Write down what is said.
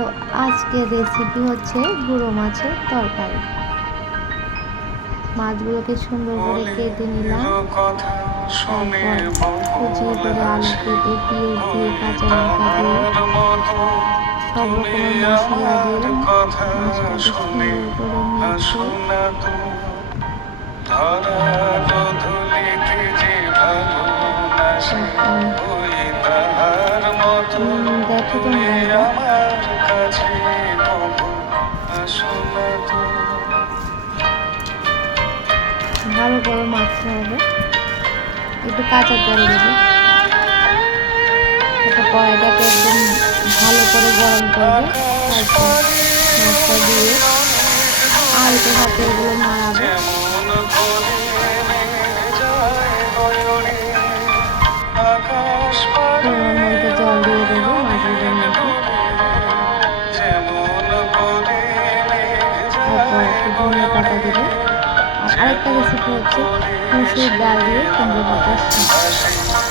তো আজকের রেসিপি হচ্ছে গুঁড়ো মাছের তরকারি। মাছগুলোকে সুন্দর করে কেটে নিলাম, তারপর কুচিয়ে করে আলু কেটে পেঁয়াজ দিয়ে কাঁচা লঙ্কা দিয়ে সব রকমের মশলা দিয়ে মাছটাকে সুন্দর করে দেখো তোমরা ভালো করে মাখতে হবে। একটু কাঁচা তেল দেবে, কড়াইটাকে একদম ভালো করে গরম করবে। তারপর মাছটা দিয়ে আলতো হাতে এগুলো নাড়াবে। পরিমাণ মতো জল দিয়ে দেবে মাছগুলোর মধ্যে। তারপর একটু ধনে পাতা দেবে। আর আরেকটা রেসিপি হচ্ছে মুসুর ডাল দিয়ে কুমড়ো পাতার শাক।